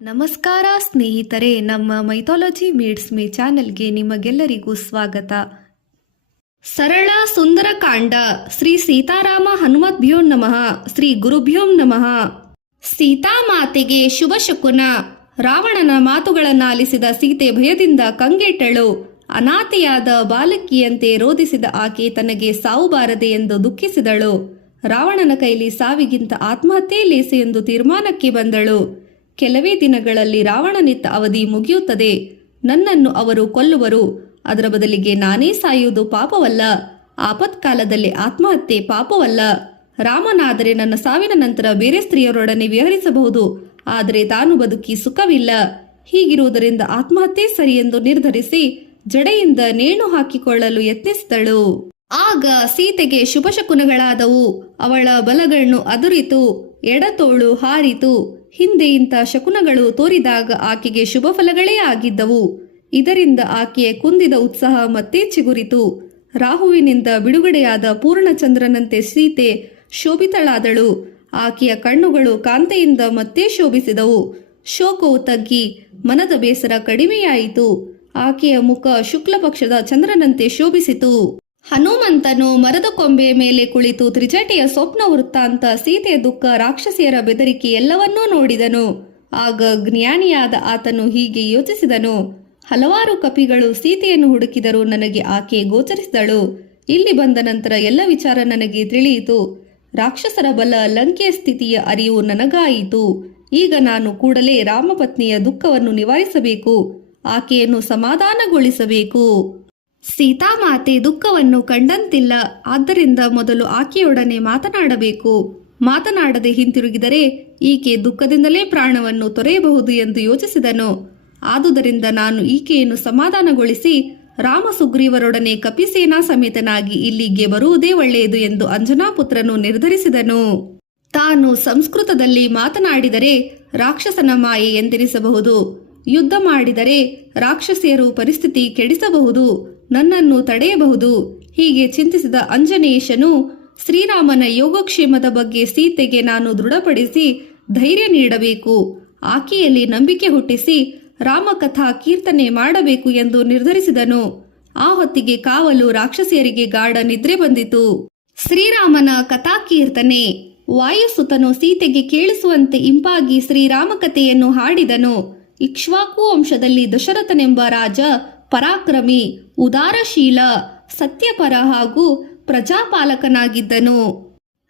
ನಮಸ್ಕಾರ ಸ್ನೇಹಿತರೆ, ನಮ್ಮ ಮೈಥಾಲಜಿ ಮೀಡ್ಸ್ ಮೀ ಚಾನೆಲ್ಗೆ ನಿಮಗೆಲ್ಲರಿಗೂ ಸ್ವಾಗತ. ಸರಳ ಸುಂದರ ಕಾಂಡ. ಶ್ರೀ ಸೀತಾರಾಮ ಹನುಮದ್ಭ್ಯೋ ನಮಃ. ಶ್ರೀ ಗುರುಭ್ಯೋ ನಮಃ. ಸೀತಾಮಾತೆಗೆ ಶುಭ ಶಕುನ. ರಾವಣನ ಮಾತುಗಳನ್ನಾಲಿಸಿದ ಸೀತೆ ಭಯದಿಂದ ಕಂಗೆಟ್ಟಳು. ಅನಾಥೆಯಾದ ಬಾಲಕಿಯಂತೆ ರೋಧಿಸಿದ ಆಕೆ ತನಗೆ ಸಾವು ಬಾರದೆ ಎಂದು ದುಃಖಿಸಿದಳು. ರಾವಣನ ಕೈಲಿ ಸಾವಿಗಿಂತ ಆತ್ಮಹತ್ಯೆ ಲೇಸು ಎಂದು ತೀರ್ಮಾನಕ್ಕೆ ಬಂದಳು. ಕೆಲವೇ ದಿನಗಳಲ್ಲಿ ರಾವಣನಿತ್ತ ಅವಧಿ ಮುಗಿಯುತ್ತದೆ. ನನ್ನನ್ನು ಅವರು ಕೊಲ್ಲುವರು. ಅದರ ಬದಲಿಗೆ ನಾನೇ ಸಾಯುವುದು ಪಾಪವಲ್ಲ. ಆಪತ್ಕಾಲದಲ್ಲಿ ಆತ್ಮಹತ್ಯೆ ಪಾಪವಲ್ಲ. ರಾಮನಾದರೆ ನನ್ನ ಸಾವಿನ ನಂತರ ಬೇರೆ ಸ್ತ್ರೀಯರೊಡನೆ ವಿಹರಿಸಬಹುದು, ಆದರೆ ತಾನು ಬದುಕಿ ಸುಖವಿಲ್ಲ. ಹೀಗಿರುವುದರಿಂದ ಆತ್ಮಹತ್ಯೆ ಸರಿ ಎಂದು ನಿರ್ಧರಿಸಿ ಜಡೆಯಿಂದ ನೇಣು ಹಾಕಿಕೊಳ್ಳಲು ಯತ್ನಿಸಿದಳು. ಆಗ ಸೀತೆಗೆ ಶುಭಶಕುನಗಳಾದವು. ಅವಳ ಬಲಗಣ್ಣು ಅದುರಿತು, ಎಡತೋಳು ಹಾರಿತು. ಹಿಂದೆ ಇಂಥ ಶಕುನಗಳು ತೋರಿದಾಗ ಆಕೆಗೆ ಶುಭ ಫಲಗಳೇ ಆಗಿದ್ದವು. ಇದರಿಂದ ಆಕೆಯ ಕುಂದಿದ ಉತ್ಸಾಹ ಮತ್ತೆ ಚಿಗುರಿತು. ರಾಹುವಿನಿಂದ ಬಿಡುಗಡೆಯಾದ ಪೂರ್ಣಚಂದ್ರನಂತೆ ಸೀತೆ ಶೋಭಿತಳಾದಳು. ಆಕೆಯ ಕಣ್ಣುಗಳು ಕಾಂತೆಯಿಂದ ಮತ್ತೆ ಶೋಭಿಸಿದವು. ಶೋಕವು ತಗ್ಗಿ ಮನದ ಬೇಸರ ಕಡಿಮೆಯಾಯಿತು. ಆಕೆಯ ಮುಖ ಶುಕ್ಲ ಪಕ್ಷದ ಚಂದ್ರನಂತೆ ಶೋಭಿಸಿತು. ಹನುಮಂತನು ಮರದ ಕೊಂಬೆ ಮೇಲೆ ಕುಳಿತು ತ್ರಿಜಟೆಯ ಸ್ವಪ್ನ ವೃತ್ತಾಂತ, ಸೀತೆಯ ದುಃಖ, ರಾಕ್ಷಸಿಯರ ಬೆದರಿಕೆ ಎಲ್ಲವನ್ನೂ ನೋಡಿದನು. ಆಗ ಜ್ಞಾನಿಯಾದ ಆತನು ಹೀಗೆ ಯೋಚಿಸಿದನು. ಹಲವಾರು ಕಪಿಗಳು ಸೀತೆಯನ್ನು ಹುಡುಕಿದರೂ ನನಗೆ ಆಕೆ ಗೋಚರಿಸಿದಳು. ಇಲ್ಲಿ ಬಂದ ನಂತರ ಎಲ್ಲ ವಿಚಾರ ನನಗೆ ತಿಳಿಯಿತು. ರಾಕ್ಷಸರ ಬಲ, ಲಂಕೆಯ ಸ್ಥಿತಿಯ ಅರಿವು ನನಗಾಯಿತು. ಈಗ ನಾನು ಕೂಡಲೇ ರಾಮಪತ್ನಿಯ ದುಃಖವನ್ನು ನಿವಾರಿಸಬೇಕು. ಆಕೆಯನ್ನು ಸಮಾಧಾನಗೊಳಿಸಬೇಕು. ಸೀತಾಮಾತೆ ದುಃಖವನ್ನು ಕಂಡಂತಿಲ್ಲ. ಆದ್ದರಿಂದ ಮೊದಲು ಆಕೆಯೊಡನೆ ಮಾತನಾಡಬೇಕು. ಮಾತನಾಡದೆ ಹಿಂತಿರುಗಿದರೆ ಈಕೆ ದುಃಖದಿಂದಲೇ ಪ್ರಾಣವನ್ನು ತೊರೆಯಬಹುದು ಎಂದು ಯೋಚಿಸಿದನು. ಆದುದರಿಂದ ನಾನು ಈಕೆಯನ್ನು ಸಮಾಧಾನಗೊಳಿಸಿ ರಾಮ ಸುಗ್ರೀವರೊಡನೆ ಕಪಿಸೇನಾ ಸಮೇತನಾಗಿ ಇಲ್ಲಿಗೆ ಬರುವುದೇ ಒಳ್ಳೆಯದು ಎಂದು ಅಂಜನಾಪುತ್ರನು ನಿರ್ಧರಿಸಿದನು. ತಾನು ಸಂಸ್ಕೃತದಲ್ಲಿ ಮಾತನಾಡಿದರೆ ರಾಕ್ಷಸನ ಮಾಯೆ ಎಂದೆನಿಸಬಹುದು. ಯುದ್ಧ ಮಾಡಿದರೆ ರಾಕ್ಷಸಿಯರು ಪರಿಸ್ಥಿತಿ ಕೆಡಿಸಬಹುದು, ನನ್ನನ್ನು ತಡೆಯಬಹುದು. ಹೀಗೆ ಚಿಂತಿಸಿದ ಆಂಜನೇಯನು ಶ್ರೀರಾಮನ ಯೋಗಕ್ಷೇಮದ ಬಗ್ಗೆ ಸೀತೆಗೆ ನಾನು ದೃಢಪಡಿಸಿ ಧೈರ್ಯ ನೀಡಬೇಕು, ಆಕೆಯಲ್ಲಿ ನಂಬಿಕೆ ಹುಟ್ಟಿಸಿ ರಾಮಕಥಾ ಕೀರ್ತನೆ ಮಾಡಬೇಕು ಎಂದು ನಿರ್ಧರಿಸಿದನು. ಆ ಹೊತ್ತಿಗೆ ಕಾವಲು ರಾಕ್ಷಸಿಯರಿಗೆ ಗಾಢ ನಿದ್ರೆ ಬಂದಿತು. ಶ್ರೀರಾಮನ ಕಥಾ ಕೀರ್ತನೆ. ವಾಯುಸುತನು ಸೀತೆಗೆ ಕೇಳಿಸುವಂತೆ ಇಂಪಾಗಿ ಶ್ರೀರಾಮ ಕಥೆಯನ್ನು ಹಾಡಿದನು. ಇಕ್ಷ್ವಾಕು ವಂಶದಲ್ಲಿ ದಶರಥನೆಂಬ ರಾಜ ಪರಾಕ್ರಮಿ, ಉದಾರಶೀಲ, ಸತ್ಯಪರ ಹಾಗೂ ಪ್ರಜಾಪಾಲಕನಾಗಿದ್ದನು.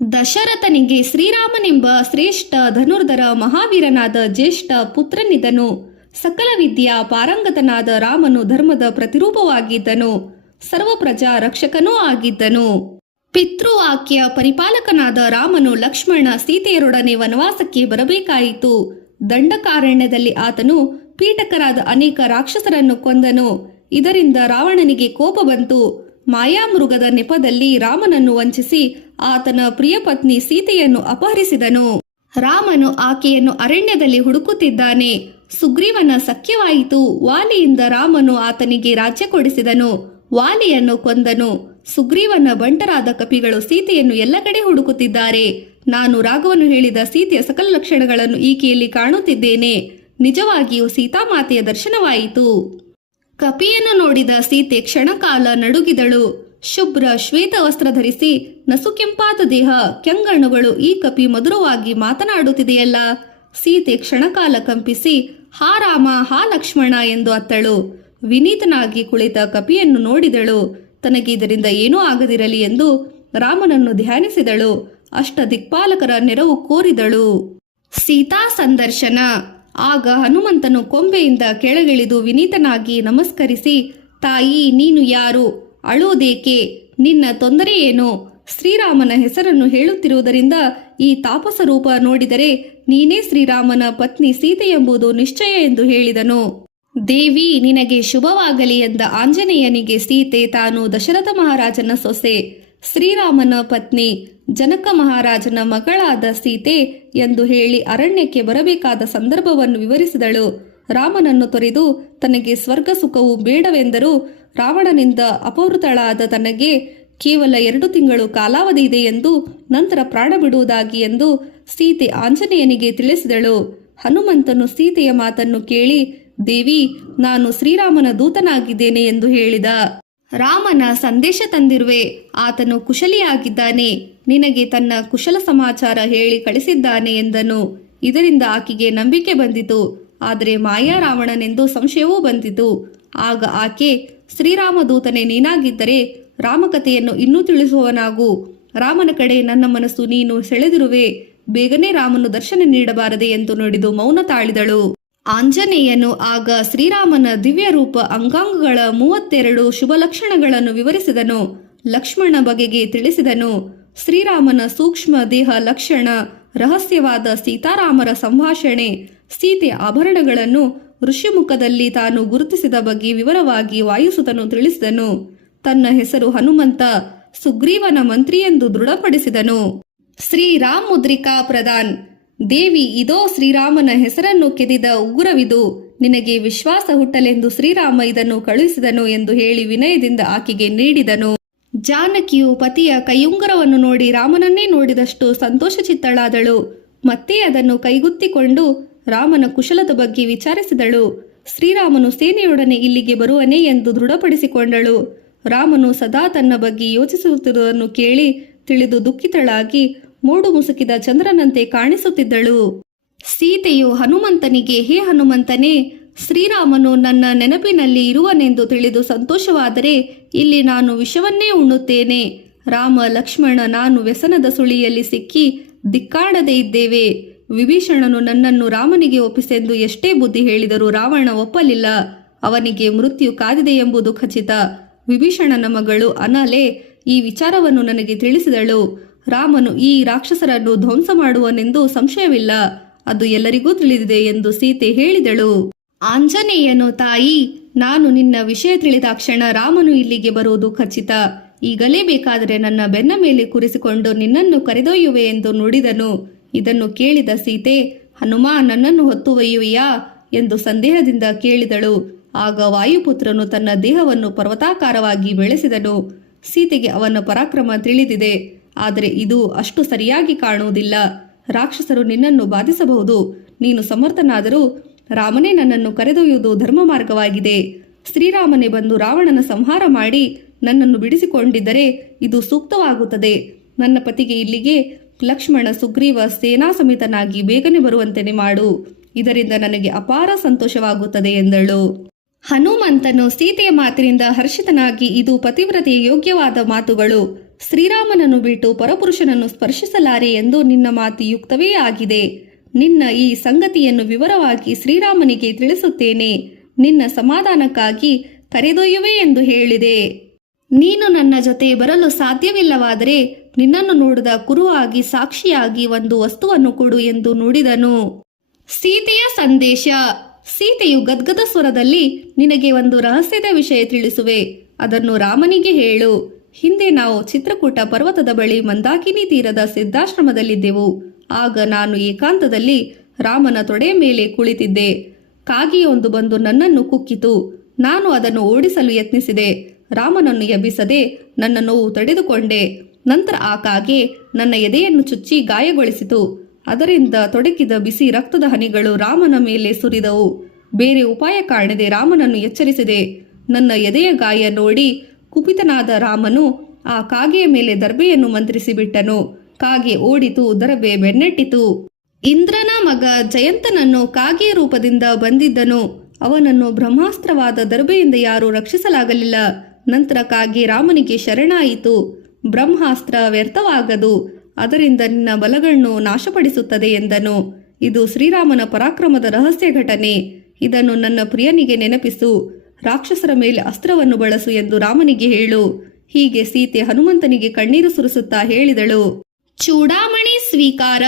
ದಶರಥನಿಗೆ ಶ್ರೀರಾಮನೆಂಬ ಶ್ರೇಷ್ಠ ಧನುರ್ಧರ ಮಹಾವೀರನಾದ ಜ್ಯೇಷ್ಠ ಪುತ್ರನಿದ್ದನು. ಸಕಲ ವಿದ್ಯಾ ಪಾರಂಗತನಾದ ರಾಮನು ಧರ್ಮದ ಪ್ರತಿರೂಪವಾಗಿದ್ದನು. ಸರ್ವ ಪ್ರಜಾ ರಕ್ಷಕನೂ ಆಗಿದ್ದನು. ಪಿತೃವಾಕ್ಯ ಪರಿಪಾಲಕನಾದ ರಾಮನು ಲಕ್ಷ್ಮಣ ಸೀತೆಯರೊಡನೆ ವನವಾಸಕ್ಕೆ ಬರಬೇಕಾಯಿತು. ದಂಡಕಾರಣ್ಯದಲ್ಲಿ ಆತನು ಪೀಠಕರಾದ ಅನೇಕ ರಾಕ್ಷಸರನ್ನು ಕೊಂದನು. ಇದರಿಂದ ರಾವಣನಿಗೆ ಕೋಪ ಬಂತು. ಮಾಯಾಮೃಗದ ನೆಪದಲ್ಲಿ ರಾಮನನ್ನು ವಂಚಿಸಿ ಆತನ ಪ್ರಿಯ ಪತ್ನಿ ಸೀತೆಯನ್ನು ಅಪಹರಿಸಿದನು. ರಾಮನು ಆಕೆಯನ್ನು ಅರಣ್ಯದಲ್ಲಿ ಹುಡುಕುತ್ತಿದ್ದಾನೆ. ಸುಗ್ರೀವನ ಸಖ್ಯವಾಯಿತು. ವಾಲಿಯಿಂದ ರಾಮನು ಆತನಿಗೆ ರಾಜ್ಯ ಕೊಡಿಸಿದನು. ವಾಲಿಯನ್ನು ಕೊಂದನು. ಸುಗ್ರೀವನ ಬಂಟರಾದ ಕಪಿಗಳು ಸೀತೆಯನ್ನು ಎಲ್ಲ ಕಡೆ ಹುಡುಕುತ್ತಿದ್ದಾರೆ. ನಾನು ರಾಘವನು ಹೇಳಿದ ಸೀತೆಯ ಸಕಲ ಲಕ್ಷಣಗಳನ್ನು ಈಕೆಯಲ್ಲಿ ಕಾಣುತ್ತಿದ್ದೇನೆ. ನಿಜವಾಗಿಯೂ ಸೀತಾಮಾತೆಯ ದರ್ಶನವಾಯಿತು. ಕಪಿಯನ್ನು ನೋಡಿದ ಸೀತೆ ಕ್ಷಣಕಾಲ ನಡುಗಿದಳು. ಶುಭ್ರ ಶ್ವೇತ ವಸ್ತ್ರ ಧರಿಸಿ ನಸುಕೆಂಪಾದ ದೇಹ, ಕೆಂಗಣ್ಣುಗಳು. ಈ ಕಪಿ ಮಧುರವಾಗಿ ಮಾತನಾಡುತ್ತಿದೆಯಲ್ಲ. ಸೀತೆ ಕ್ಷಣಕಾಲ ಕಂಪಿಸಿ ಹಾ ರಾಮ, ಹಾ ಲಕ್ಷ್ಮಣ ಎಂದು ಅತ್ತಳು. ವಿನೀತನಾಗಿ ಕುಳಿತ ಕಪಿಯನ್ನು ನೋಡಿದಳು. ತನಗೆ ಇದರಿಂದ ಏನೂ ಆಗದಿರಲಿ ಎಂದು ರಾಮನನ್ನು ಧ್ಯಾನಿಸಿದಳು. ಅಷ್ಟ ದಿಕ್ಪಾಲಕರ ನೆರವು ಕೋರಿದಳು. ಸೀತಾ ಸಂದರ್ಶನ. ಆಗ ಹನುಮಂತನು ಕೊಂಬೆಯಿಂದ ಕೆಳಗಿಳಿದು ವಿನೀತನಾಗಿ ನಮಸ್ಕರಿಸಿ, ತಾಯಿ, ನೀನು ಯಾರು? ಅಳುವುದೇಕೆ? ನಿನ್ನ ತೊಂದರೆ ಏನು? ಶ್ರೀರಾಮನ ಹೆಸರನ್ನು ಹೇಳುತ್ತಿರುವುದರಿಂದ ಈ ತಾಪಸ ರೂಪ ನೋಡಿದರೆ ನೀನೇ ಶ್ರೀರಾಮನ ಪತ್ನಿ ಸೀತೆ ಎಂಬುದು ನಿಶ್ಚಯ ಎಂದು ಹೇಳಿದನು. ದೇವಿ, ನಿನಗೆ ಶುಭವಾಗಲಿ ಎಂದ ಆಂಜನೇಯನಿಗೆ ಸೀತೆ ತಾನು ದಶರಥ ಮಹಾರಾಜನ ಸೊಸೆ, ಶ್ರೀರಾಮನ ಪತ್ನಿ, ಜನಕ ಮಹಾರಾಜನ ಮಗಳಾದ ಸೀತೆ ಎಂದು ಹೇಳಿ ಅರಣ್ಯಕ್ಕೆ ಬರಬೇಕಾದ ಸಂದರ್ಭವನ್ನು ವಿವರಿಸಿದಳು. ರಾಮನನ್ನು ತೊರೆದು ತನಗೆ ಸ್ವರ್ಗ ಸುಖವು ಬೇಡವೆಂದರೂ ರಾವಣನಿಂದ ಅಪಹೃತಳಾದ ತನಗೆ ಕೇವಲ 2 ತಿಂಗಳು ಕಾಲಾವಧಿ ಇದೆ ಎಂದು ನಂತರ ಪ್ರಾಣ ಬಿಡುವುದಾಗಿ ಎಂದು ಸೀತೆ ಆಂಜನೇಯನಿಗೆ ತಿಳಿಸಿದಳು. ಹನುಮಂತನು ಸೀತೆಯ ಮಾತನ್ನು ಕೇಳಿ, ದೇವಿ, ನಾನು ಶ್ರೀರಾಮನ ದೂತನಾಗಿದ್ದೇನೆ ಎಂದು ಹೇಳಿದ. ರಾಮನ ಸಂದೇಶ ತಂದಿರುವೆ, ಆತನು ಕುಶಲಿಯಾಗಿದ್ದಾನೆ, ನಿನಗೆ ತನ್ನ ಕುಶಲ ಸಮಾಚಾರ ಹೇಳಿ ಕಳಿಸಿದ್ದಾನೆ ಎಂದನು. ಇದರಿಂದ ಆಕೆಗೆ ನಂಬಿಕೆ ಬಂದಿತು. ಆದರೆ ಮಾಯಾ ರಾವಣನೆಂದು ಸಂಶಯವೂ ಬಂದಿತು. ಆಗ ಆಕೆ, ಶ್ರೀರಾಮದೂತನೇ ನೀನಾಗಿದ್ದರೆ ರಾಮಕಥೆಯನ್ನು ಇನ್ನೂ ತಿಳಿಸುವವನಾಗು. ರಾಮನ ಕಡೆ ನನ್ನ ಮನಸ್ಸು ನೀನು ಸೆಳೆದಿರುವೆ, ಬೇಗನೆ ರಾಮನು ದರ್ಶನ ನೀಡಬಾರದೆ ಎಂದು ನುಡಿದು ಮೌನ ತಾಳಿದಳು. ಆಂಜನೇಯನು ಆಗ ಶ್ರೀರಾಮನ ದಿವ್ಯ ರೂಪ ಅಂಗಾಂಗಗಳ 32 ಶುಭ ಲಕ್ಷಣಗಳನ್ನು ವಿವರಿಸಿದನು. ಲಕ್ಷ್ಮಣ ಬಗೆಗೆ ತಿಳಿಸಿದನು. ಶ್ರೀರಾಮನ ಸೂಕ್ಷ್ಮ ದೇಹ ಲಕ್ಷಣ, ರಹಸ್ಯವಾದ ಸೀತಾರಾಮರ ಸಂಭಾಷಣೆ, ಸೀತೆ ಆಭರಣಗಳನ್ನು ಋಷಿಮುಖದಲ್ಲಿ ತಾನು ಗುರುತಿಸಿದ ಬಗ್ಗೆ ವಿವರವಾಗಿ ವಾಯುಸುತನು ತಿಳಿಸಿದನು. ತನ್ನ ಹೆಸರು ಹನುಮಂತ, ಸುಗ್ರೀವನ ಮಂತ್ರಿ ಎಂದು ದೃಢಪಡಿಸಿದನು. ಶ್ರೀರಾಮ್ ಮುದ್ರಿಕಾ ಪ್ರಧಾನ್. ದೇವಿ, ಇದೋ ಶ್ರೀರಾಮನ ಹೆಸರನ್ನು ಕೆದಿದ ಉಗುರವಿದು, ನಿನಗೆ ವಿಶ್ವಾಸ ಹುಟ್ಟಲೆಂದು ಶ್ರೀರಾಮ ಇದನ್ನು ಕಳುಹಿಸಿದನು ಎಂದು ಹೇಳಿ ವಿನಯದಿಂದ ಆಕೆಗೆ ನೀಡಿದನು. ಜಾನಕಿಯು ಪತಿಯ ಕೈಯುಂಗುರವನ್ನು ನೋಡಿ ರಾಮನನ್ನೇ ನೋಡಿದಷ್ಟು ಸಂತೋಷಚಿತ್ತಳಾದಳು. ಮತ್ತೆ ಅದನ್ನು ಕೈಗುತ್ತಿಕೊಂಡು ರಾಮನ ಕುಶಲದ ಬಗ್ಗೆ ವಿಚಾರಿಸಿದಳು. ಶ್ರೀರಾಮನು ಸೇನೆಯೊಡನೆ ಇಲ್ಲಿಗೆ ಬರುವನೇ ಎಂದು ದೃಢಪಡಿಸಿಕೊಂಡಳು. ರಾಮನು ಸದಾ ತನ್ನ ಬಗ್ಗೆ ಯೋಚಿಸುತ್ತಿರುವುದನ್ನು ಕೇಳಿ ತಿಳಿದು ದುಃಖಿತಳಾಗಿ ಮೂಡು ಮುಸುಕಿದ ಚಂದ್ರನಂತೆ ಕಾಣಿಸುತ್ತಿದ್ದಳು. ಸೀತೆಯು ಹನುಮಂತನಿಗೆ, ಹೇ ಹನುಮಂತನೇ, ಶ್ರೀರಾಮನು ನನ್ನ ನೆನಪಿನಲ್ಲಿ ಇರುವನೆಂದು ತಿಳಿದು ಸಂತೋಷವಾದರೆ ಇಲ್ಲಿ ನಾನು ವಿಷವನ್ನೇ ಉಣ್ಣುತ್ತೇನೆ. ರಾಮ, ಲಕ್ಷ್ಮಣ, ನಾನು ವ್ಯಸನದ ಸುಳಿಯಲ್ಲಿ ಸಿಕ್ಕಿ ದಿಕ್ಕಾಡದೇ ಇದ್ದೇವೆ. ವಿಭೀಷಣನು ನನ್ನನ್ನು ರಾಮನಿಗೆ ಒಪ್ಪಿಸೆಂದು ಎಷ್ಟೇ ಬುದ್ಧಿ ಹೇಳಿದರೂ ರಾವಣ ಒಪ್ಪಲಿಲ್ಲ. ಅವನಿಗೆ ಮೃತ್ಯು ಕಾದಿದೆ ಎಂಬುದು ಖಚಿತ. ವಿಭೀಷಣನ ಮಗಳು ಅನಲೆ ಈ ವಿಚಾರವನ್ನು ನನಗೆ ತಿಳಿಸಿದಳು. ರಾಮನು ಈ ರಾಕ್ಷಸರನ್ನು ಧ್ವಂಸ ಮಾಡುವನೆಂದು ಸಂಶಯವಿಲ್ಲ, ಅದು ಎಲ್ಲರಿಗೂ ತಿಳಿದಿದೆ ಎಂದು ಸೀತೆ ಹೇಳಿದಳು. ಆಂಜನೇಯನು, ತಾಯಿ, ನಾನು ನಿನ್ನ ವಿಷಯ ತಿಳಿದಾಕ್ಷಣ ರಾಮನು ಇಲ್ಲಿಗೆ ಬರುವುದು ಖಚಿತ. ಈಗಲೇ ಬೇಕಾದರೆ ನನ್ನ ಬೆನ್ನ ಮೇಲೆ ಕೂರಿಸಿಕೊಂಡು ನಿನ್ನನ್ನು ಕರೆದೊಯ್ಯುವೆ ಎಂದು ನುಡಿದನು. ಇದನ್ನು ಕೇಳಿದ ಸೀತೆ, ಹನುಮ, ನನ್ನನ್ನು ಹೊತ್ತು ಒಯ್ಯುವೆಯಾ ಎಂದು ಸಂದೇಹದಿಂದ ಕೇಳಿದಳು. ಆಗ ವಾಯುಪುತ್ರನು ತನ್ನ ದೇಹವನ್ನು ಪರ್ವತಾಕಾರವಾಗಿ ಬೆಳೆಸಿದನು. ಸೀತೆಗೆ ಅವನ ಪರಾಕ್ರಮ ತಿಳಿದಿದೆ, ಆದರೆ ಇದು ಅಷ್ಟು ಸರಿಯಾಗಿ ಕಾಣುವುದಿಲ್ಲ. ರಾಕ್ಷಸರು ನಿನ್ನನ್ನು ಬಾಧಿಸಬಹುದು. ನೀನು ಸಮರ್ಥನಾದರೂ ರಾಮನೇ ನನ್ನನ್ನು ಕರೆದೊಯ್ಯುವುದು ಧರ್ಮ ಮಾರ್ಗವಾಗಿದೆ. ಶ್ರೀರಾಮನೇ ಬಂದು ರಾವಣನ ಸಂಹಾರ ಮಾಡಿ ನನ್ನನ್ನು ಬಿಡಿಸಿಕೊಂಡಿದ್ದರೆ ಇದು ಸೂಕ್ತವಾಗುತ್ತದೆ. ನನ್ನ ಪತಿಗೆ ಇಲ್ಲಿಗೆ ಲಕ್ಷ್ಮಣ, ಸುಗ್ರೀವ ಸೇನಾ ಸಮೇತನಾಗಿ ಬೇಗನೆ ಬರುವಂತೆ ಮಾಡು. ಇದರಿಂದ ನನಗೆ ಅಪಾರ ಸಂತೋಷವಾಗುತ್ತದೆ ಎಂದಳು. ಹನುಮಂತನು ಸೀತೆಯ ಮಾತಿನಿಂದ ಹರ್ಷಿತನಾಗಿ, ಇದು ಪತಿವ್ರತೆಯ ಯೋಗ್ಯವಾದ ಮಾತುಗಳು. ಶ್ರೀರಾಮನನ್ನು ಬಿಟ್ಟು ಪರಪುರುಷನನ್ನು ಸ್ಪರ್ಶಿಸಲಾರೆ ಎಂದು ನಿನ್ನ ಮಾತು ಯುಕ್ತವೇ ಆಗಿದೆ. ನಿನ್ನ ಈ ಸಂಗತಿಯನ್ನು ವಿವರವಾಗಿ ಶ್ರೀರಾಮನಿಗೆ ತಿಳಿಸುತ್ತೇನೆ. ನಿನ್ನ ಸಮಾಧಾನಕ್ಕಾಗಿ ಕರೆದೊಯ್ಯುವೆ ಎಂದು ಹೇಳಿದೆ. ನೀನು ನನ್ನ ಜೊತೆ ಬರಲು ಸಾಧ್ಯವಿಲ್ಲವಾದರೆ ನಿನ್ನನ್ನು ನೋಡಿದ ಕುರುವಾಗಿ ಸಾಕ್ಷಿಯಾಗಿ ಒಂದು ವಸ್ತುವನ್ನು ಕೊಡು ಎಂದು ನುಡಿದನು. ಸೀತೆಯ ಸಂದೇಶ. ಸೀತೆಯು ಗದ್ಗದ ಸ್ವರದಲ್ಲಿ, ನಿನಗೆ ಒಂದು ರಹಸ್ಯದ ವಿಷಯ ತಿಳಿಸುವೆ, ಅದನ್ನು ರಾಮನಿಗೆ ಹೇಳು. ಹಿಂದೆ ನಾವು ಚಿತ್ರಕೂಟ ಪರ್ವತದ ಬಳಿ ಮಂದಾಕಿನಿ ತೀರದ ಸಿದ್ಧಾಶ್ರಮದಲ್ಲಿದ್ದೆವು. ಆಗ ನಾನು ಏಕಾಂತದಲ್ಲಿ ರಾಮನ ತೊಡೆಯ ಮೇಲೆ ಕುಳಿತಿದ್ದೆ. ಕಾಗೆಯೊಂದು ಬಂದು ನನ್ನನ್ನು ಕುಕ್ಕಿತು. ನಾನು ಅದನ್ನು ಓಡಿಸಲು ಯತ್ನಿಸಿದೆ. ರಾಮನನ್ನು ಎಬ್ಬಿಸದೆ ನನ್ನ ನೋವು ತಡೆದುಕೊಂಡೆ. ನಂತರ ಆ ಕಾಗೆ ನನ್ನ ಎದೆಯನ್ನು ಚುಚ್ಚಿ ಗಾಯಗೊಳಿಸಿತು. ಅದರಿಂದ ತೊಡಕಿದ ಬಿಸಿ ರಕ್ತದ ಹನಿಗಳು ರಾಮನ ಮೇಲೆ ಸುರಿದವು. ಬೇರೆ ಉಪಾಯ ಕಾಣದೆ ರಾಮನನ್ನು ಎಚ್ಚರಿಸಿದೆ. ನನ್ನ ಎದೆಯ ಗಾಯ ನೋಡಿ ಕುಪಿತನಾದ ರಾಮನು ಆ ಕಾಗೆಯ ಮೇಲೆ ದರ್ಬೆಯನ್ನು ಮಂತ್ರಿಸಿ ಬಿಟ್ಟನು. ಕಾಗೆ ಓಡಿತು, ದರ್ಬೆ ಬೆನ್ನಟ್ಟಿತು. ಇಂದ್ರನ ಮಗ ಜಯಂತನನ್ನು ಕಾಗೆಯ ರೂಪದಿಂದ ಬಂದಿದ್ದನು. ಅವನನ್ನು ಬ್ರಹ್ಮಾಸ್ತ್ರವಾದ ದರ್ಬೆಯಿಂದ ಯಾರೂ ರಕ್ಷಿಸಲಾಗಲಿಲ್ಲ. ನಂತರ ಕಾಗೆ ರಾಮನಿಗೆ ಶರಣಾಯಿತು. ಬ್ರಹ್ಮಾಸ್ತ್ರ ವ್ಯರ್ಥವಾಗದು, ಅದರಿಂದ ನಿನ್ನ ಬಲಗಳನ್ನು ನಾಶಪಡಿಸುತ್ತದೆ ಎಂದನು. ಇದು ಶ್ರೀರಾಮನ ಪರಾಕ್ರಮದ ರಹಸ್ಯ ಘಟನೆ. ಇದನ್ನು ನನ್ನ ಪ್ರಿಯನಿಗೆ ನೆನಪಿಸು. ರಾಕ್ಷಸರ ಮೇಲೆ ಅಸ್ತ್ರವನ್ನು ಬಳಸು ಎಂದು ರಾಮನಿಗೆ ಹೇಳು. ಹೀಗೆ ಸೀತೆ ಹನುಮಂತನಿಗೆ ಕಣ್ಣೀರು ಸುರಿಸುತ್ತಾ ಹೇಳಿದಳು. ಚೂಡಾಮಣಿ ಸ್ವೀಕಾರ.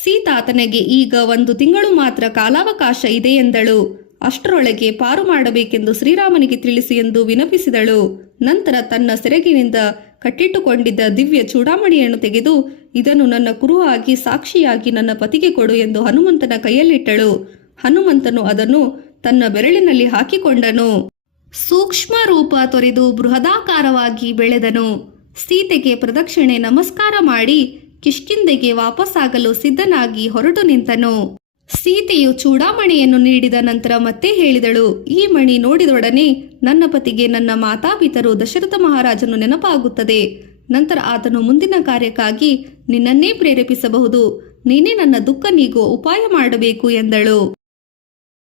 ಸೀತಾ ತನಗೆ ಈಗ 1 ತಿಂಗಳು ಮಾತ್ರ ಕಾಲಾವಕಾಶ ಇದೆ ಎಂದಳು. ಅಷ್ಟರೊಳಗೆ ಪಾರು ಮಾಡಬೇಕೆಂದು ಶ್ರೀರಾಮನಿಗೆ ತಿಳಿಸಿ ಎಂದು ವಿನಪಿಸಿದಳು. ನಂತರ ತನ್ನ ಸೆರಗಿನಿಂದ ಕಟ್ಟಿಟ್ಟುಕೊಂಡಿದ್ದ ದಿವ್ಯ ಚೂಡಾಮಣಿಯನ್ನು ತೆಗೆದು, ಇದನ್ನು ನನ್ನ ಕುರುವಾಗಿ ಸಾಕ್ಷಿಯಾಗಿ ನನ್ನ ಪತಿಗೆ ಕೊಡು ಎಂದು ಹನುಮಂತನ ಕೈಯಲ್ಲಿಟ್ಟಳು. ಹನುಮಂತನು ಅದನ್ನು ತನ್ನ ಬೆರಳಿನಲ್ಲಿ ಹಾಕಿಕೊಂಡನು. ಸೂಕ್ಷ್ಮ ರೂಪ ತೊರೆದು ಬೃಹದಾಕಾರವಾಗಿ ಬೆಳೆದನು. ಸೀತೆಗೆ ಪ್ರದಕ್ಷಿಣೆ ನಮಸ್ಕಾರ ಮಾಡಿ ಕಿಷ್ಕಿಂಧೆಗೆ ವಾಪಸ್ಸಾಗಲು ಸಿದ್ಧನಾಗಿ ಹೊರಟು ನಿಂತನು. ಸೀತೆಯು ಚೂಡಾಮಣಿಯನ್ನು ನೀಡಿದ ನಂತರ ಮತ್ತೆ ಹೇಳಿದಳು, ಈ ಮಣಿ ನೋಡಿದೊಡನೆ ನನ್ನ ಪತಿಗೆ ನನ್ನ ಮಾತಾಪಿತರು ದಶರಥ ಮಹಾರಾಜನು ನೆನಪಾಗುತ್ತದೆ. ನಂತರ ಆತನು ಮುಂದಿನ ಕಾರ್ಯಕ್ಕಾಗಿ ನಿನ್ನನ್ನೇ ಪ್ರೇರೇಪಿಸಬಹುದು. ನೀನೇ ನನ್ನ ದುಃಖ ನೀಗುವ ಉಪಾಯ ಮಾಡಬೇಕು ಎಂದಳು.